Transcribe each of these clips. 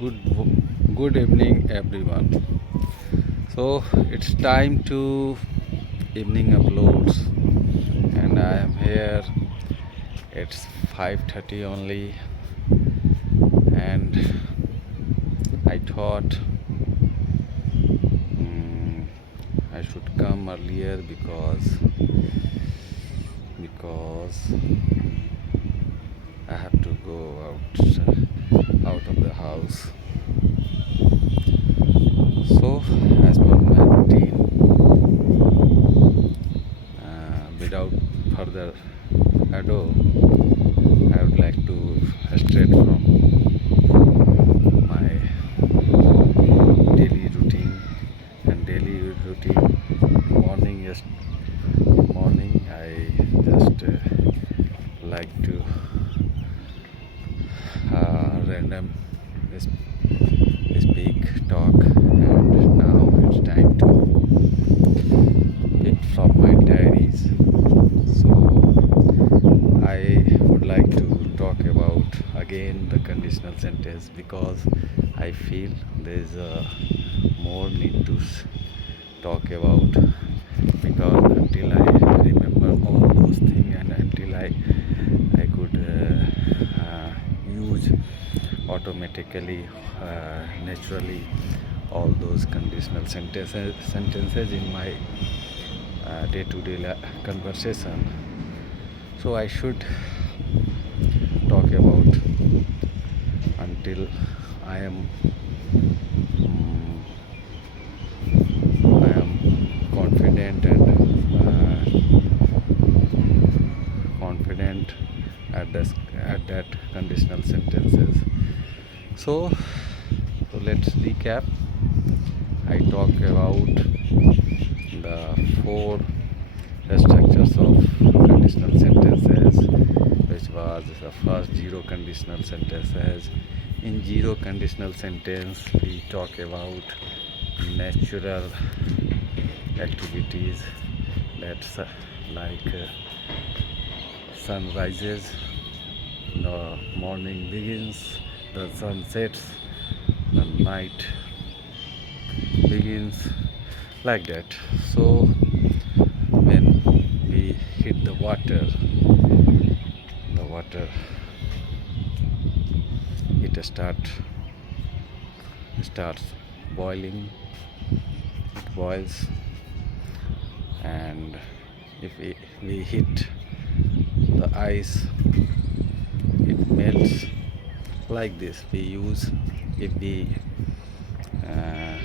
good good evening everyone. So it's time to evening uploads, and I am here. It's 5:30 only, and I thought I should come earlier because I have to go out of the house. So as per my routine, without further ado, I would like to straight from my daily routine. And daily routine morning I just like to random speak talk, and now it's time to pick from my diaries. So I would like to talk about again the conditional sentence, because I feel there is a more need to talk about, because until I remember all those things and until I could use automatically, naturally, all those conditional sentences in my day-to-day conversation. So I should talk about until I am confident and confident at that conditional sentences. So let's recap. I talk about the four structures of conditional sentences, which was the first zero conditional sentences. In zero conditional sentence, we talk about natural activities, that's like sun rises, the morning begins, the sun sets, the night begins, like that. So when we hit the water it starts boiling, it boils, and if we hit the ice, it melts, like this. We use, if we uh,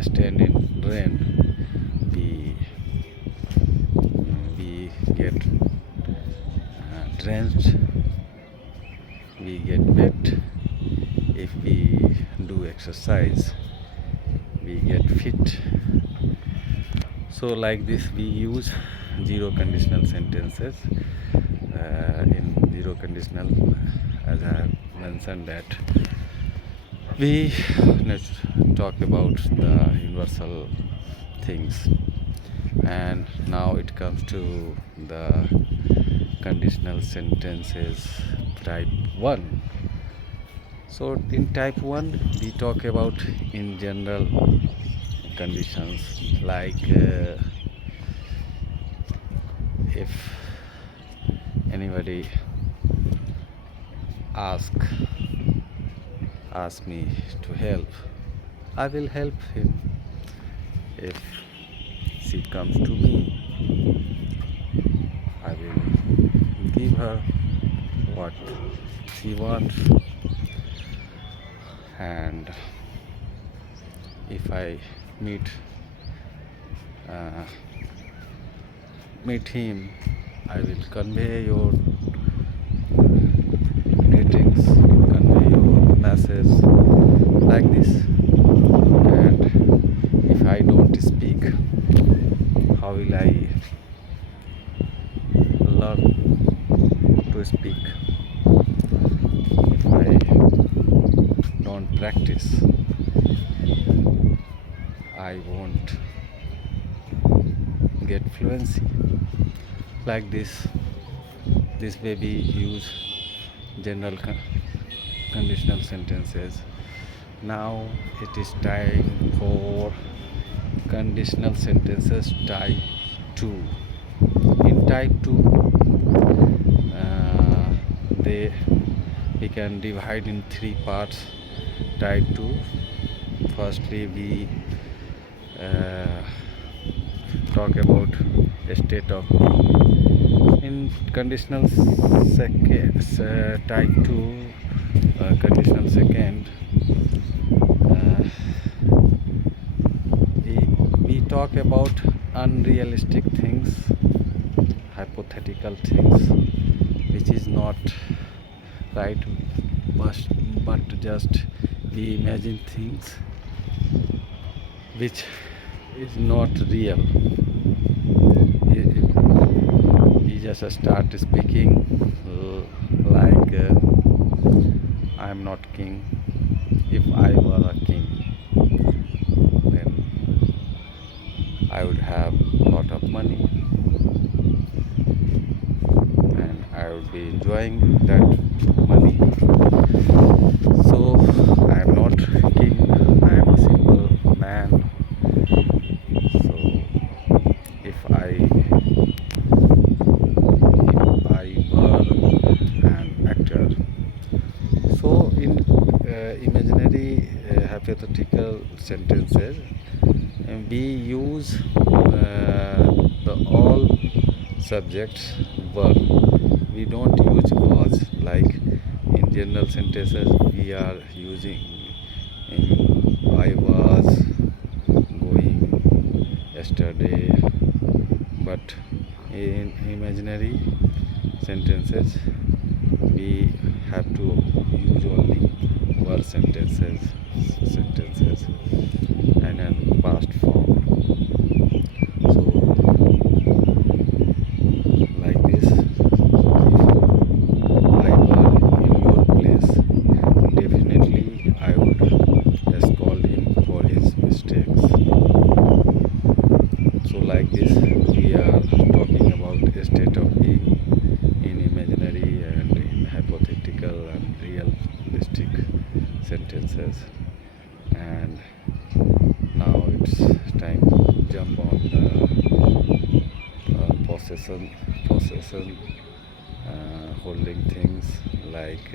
stand in rain, we get drenched, we get wet. If we do exercise, we get fit. So like this we use zero conditional sentences. In zero conditional, as I have mentioned, that we talk about the universal things, and now it comes to the conditional sentences type 1. So in type 1 we talk about in general conditions, like if anybody ask me to help, I will help him. If she comes to me, I will give her what she wants. And if I meet him, I will convey your greetings, convey your message, like this. And if I don't speak, how will I learn to speak? If I don't practice, I won't get fluency. Like this way we use general conditional sentences. Now it is time for conditional sentences type 2. In type 2, they we can divide in three parts. Type 2, firstly we talk about a state of being. In conditional type 2, conditional second, we talk about unrealistic things, hypothetical things, which is not right, but just we imagine things which is not real. We just start speaking like I am not king. If I were a king, then I would have a lot of money and I would be enjoying that money. So I am not king, I am a simple man. So if I were an actor, so in imaginary hypothetical sentences, we use the all subjects verb. We don't use was. Like in general sentences we are using I was going yesterday, but in imaginary sentences we have to use only verb sentences and in past form. So like this, if I were in your place, definitely I would scold him for his mistakes. So like this we are talking about a state of being in imaginary and in hypothetical and realistic sentences. And now it's time to jump on the possession holding things, like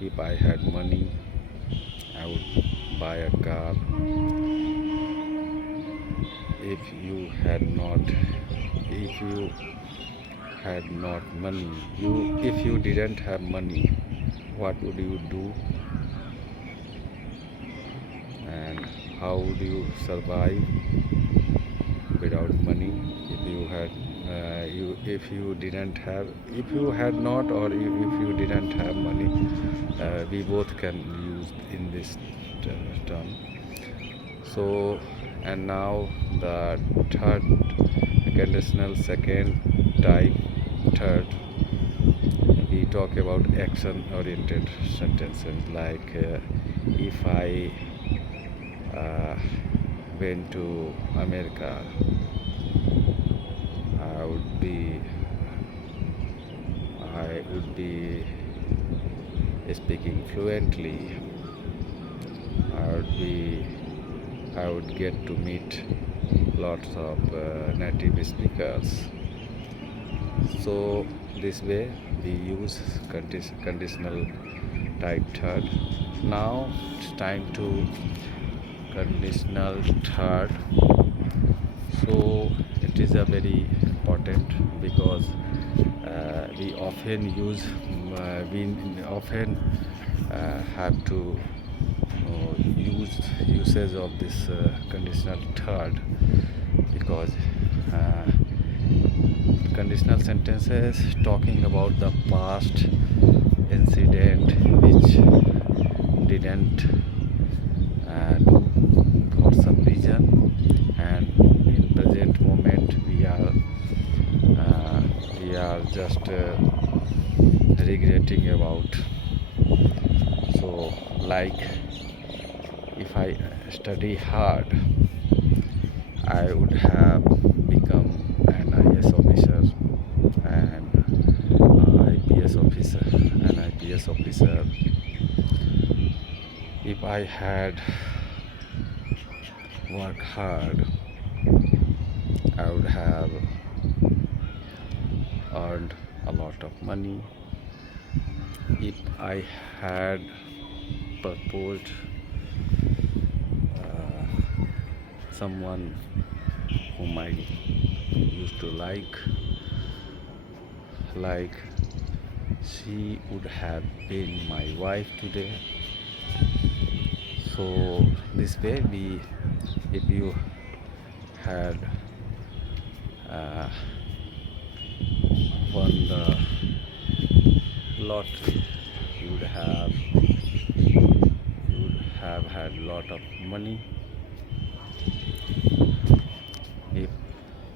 if I had money I would buy a car. If you had not money, if you didn't have money, what would you do and how would you survive without money? If you had if you didn't have, if you had not, or if you didn't have money, we both can use in this term. So and now the third conditional second type, third, we talk about action oriented sentences, like if I went to America, I would be speaking fluently. I would get to meet lots of native speakers. So this way we use conditional type third. Now it's time to conditional third. So it is a very important, because we often have to use usage of this conditional third, because conditional sentences talking about the past incident which didn't do for some reason, and in present moment we are just regretting about. So like if I study hard, I would have become an IS officer and IPS IAS officer. If I had worked hard, I would have earned a lot of money. If I had proposed someone whom I used to like she would have been my wife today. So this way, if you had won the lottery, you would have had a lot of money.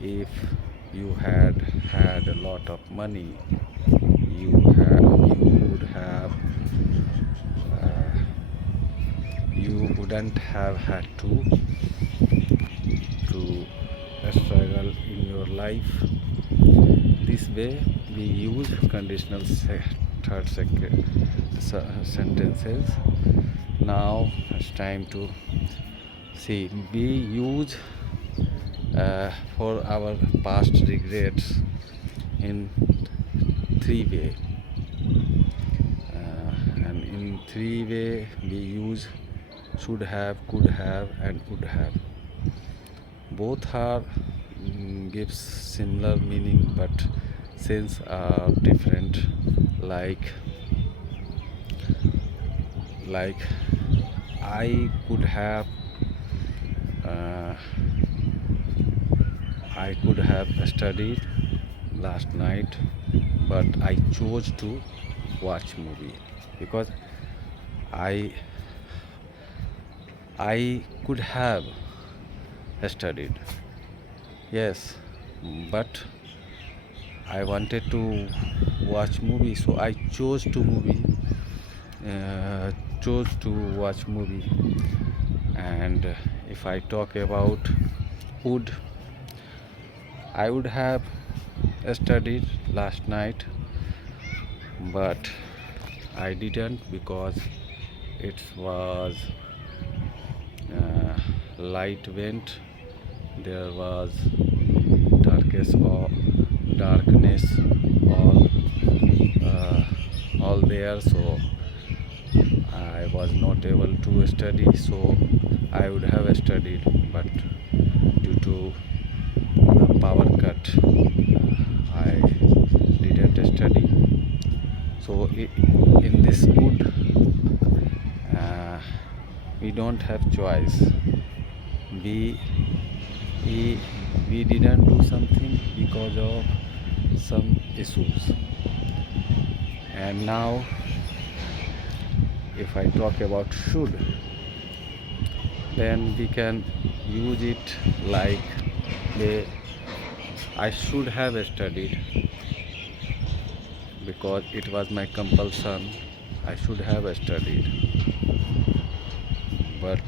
If you had had a lot of money, you would have you wouldn't have had to struggle in your life. This way we use conditional third sentences. Now it's time to see. We use for our past regrets in three way, and in three way we use should have, could have, and would have. Both are gives similar meaning, but sense are different. Like I could have studied last night, but I chose to watch movie because I could have studied, yes, but I wanted to watch movie, so I chose to watch movie. And if I talk about would, I would have studied last night, but I didn't because it was light went, there was darkness all there, so I was not able to study. So I would have studied, but due to the power cut, I didn't study. So in this would, we don't have choice. We didn't do something because of some issues. And now if I talk about should, then we can use it like I should have studied because it was my compulsion. I should have studied, but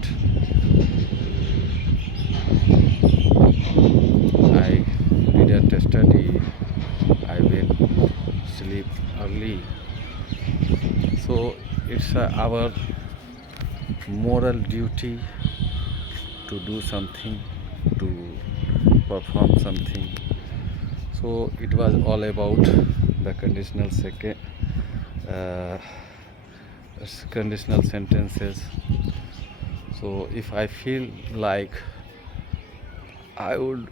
I didn't study. I went sleep early. So it's our moral duty to do something, to perform something. So it was all about the conditional sentences. So if I feel like I would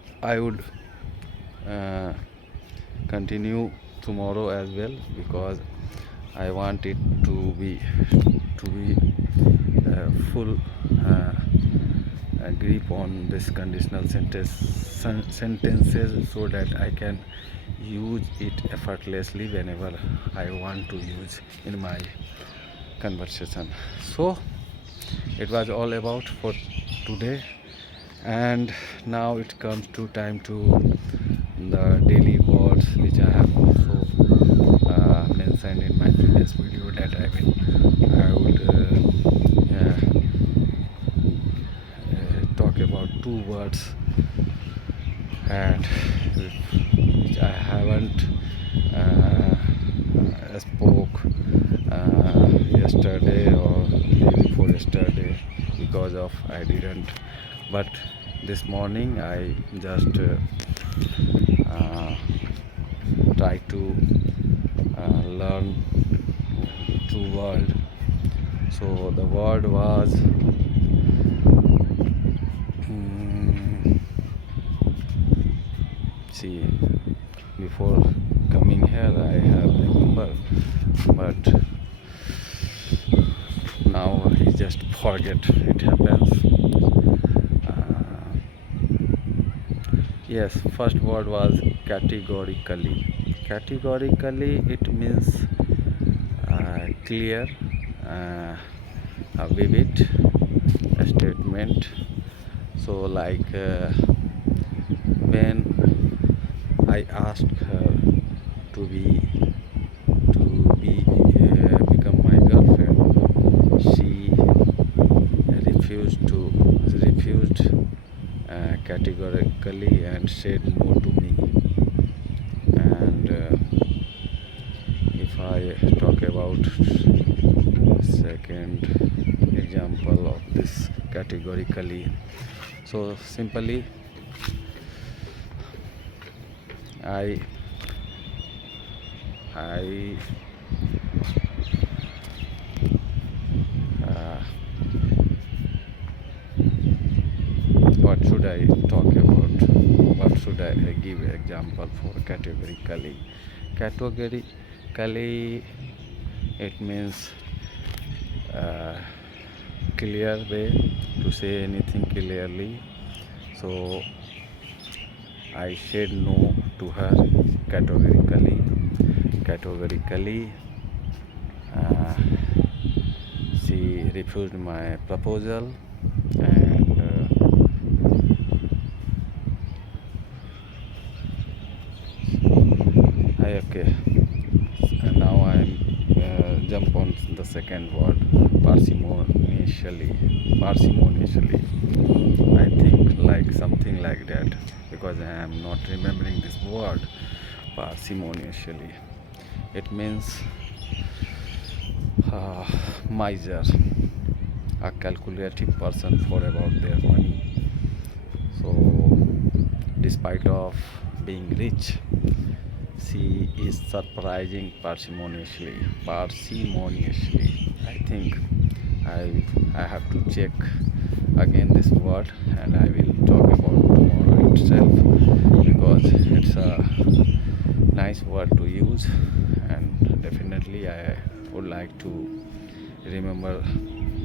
continue tomorrow as well, because I want it to be full grip on this conditional sentences, so that I can use it effortlessly whenever I want to use in my conversation. So it was all about for today, and now it comes to time to the daily words, which I have also mentioned in my previous video, that I would talk about two words, and which I haven't spoke yesterday because of I didn't. But this morning I just uh, try to learn two word. So the word was see, before coming here I have remember, but now I just forget. It happens. uh, yes, first word was categorically. Categorically it means clear, a vivid statement. So like when I asked her to become my girlfriend, she refused categorically and said no to me. And if I talk about second example of this categorically, so simply I I uh, what should I talk about? What should I give example for categorically? Categorically, it means clear way to say anything clearly. So I said no to her categorically. Categorically, uh, she refused my proposal, and okay. And now I'm jump on the second word, parsimoniously. Parsimoniously, I think like something like that, because I am not remembering this word. Parsimoniously, it means miser, a calculative person for about their money. So despite of being rich, she is surprising parsimoniously. Parsimoniously, I think I have to check again this word, and I will talk about tomorrow itself, because it's a nice word to use, and definitely I would like to remember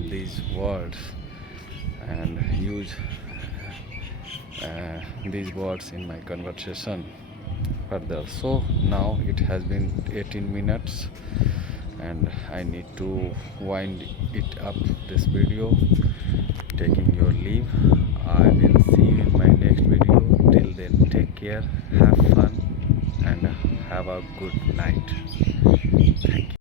these words and use these words in my conversation further. So now it has been 18 minutes and I need to wind it up this video. Taking your leave. I will see you in my next video. Till then, take care, have fun, and have a good night. Thank you.